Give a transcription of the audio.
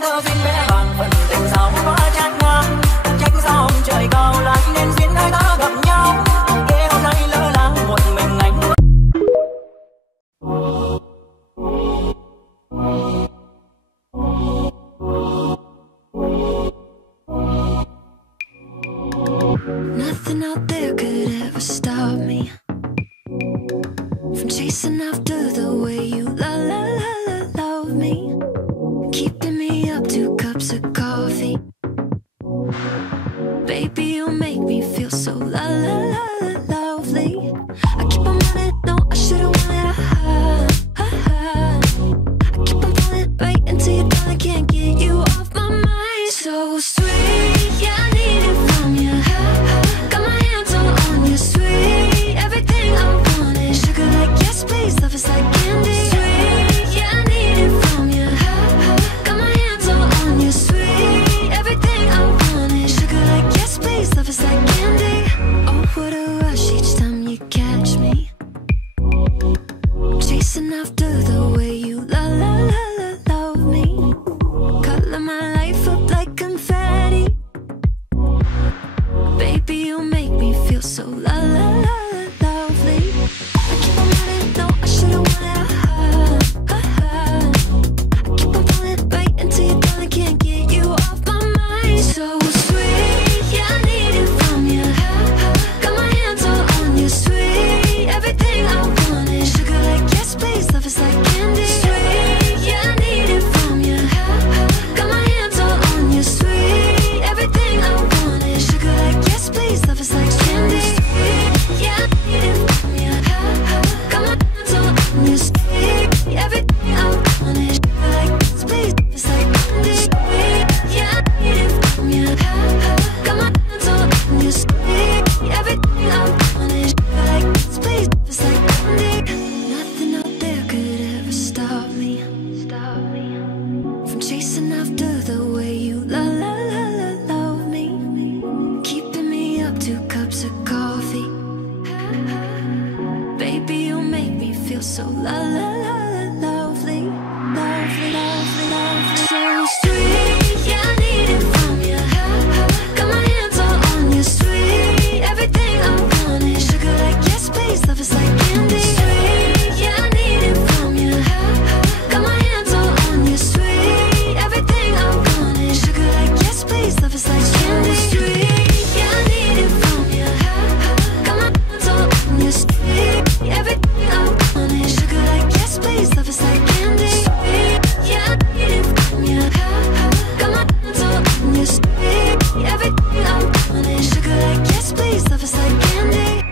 thơ duyên vẽ vàng phần tình sao quá chát ngang, trách sao ông trời cao lại nên duyên hai ta gặp nhau, để hôm nay lỡ làng một mình anh. Nothing out there could ever stop me from chasing after the way you love me, keeping me up 2 cups of coffee. Baby, you make me feel so lovely. I keep on running, no, I should've wanted I keep on falling right into your thought, I can't get you off my mind. So sweet, yeah, I need it from you. Got my hands all on you, sweet. Everything I want is sugar like yes, please. Love is like candy. Sweet, yeah, I need it from you. Got my hands all on you, sweet. Everything I want is sugar like yes, please. Love is like candy. Oh, what a rush each time you catch me chasing after the way you love me. Color my life up like confetti. Baby, you make me feel so lovely. I keep on running, no, I should've wanted I keep on falling right into your thought, I can't get you off my mind. So sweet, yeah, I need it from you. Got my hands all on you, sweet. Everything I want is sugar like yes, please. Love is like candy. Sweet, yeah, I need it from you. Got my hands all on you, sweet. Everything I want is sugar like yes, please. Love is like candy. Sweet, yeah, I need it from you. Got my hands all on you, sweet. Everything I want is sugar like yes, please. Love is like candy. Sweet, yeah, I need it from you. Got my hands all on you, sweet. Everything I want is sugar like yes, please. Love is like candy. Nothing out there could ever stop me from chasing after the way you love me, keeping me up 2 cups of coffee. Baby, you make me feel so lovely. So sweet, yeah, I need it from you. Got my hands all on you, sweet. Everything I want is sugar like yes, please. Love is like candy. Sweet, yeah, I need it from you. Got my hands all on you, sweet. Everything I want is sugar like yes, please. Love is like candy. Sweet, yeah, I need it from you. Got my hands all on you, sweet. Everything I want is sugar like yes, please. Love is like candy. Sweet, yeah, I need it from you. Got my hands all on you, sweet. Everything I want is sugar like yes, please. Love is like candy.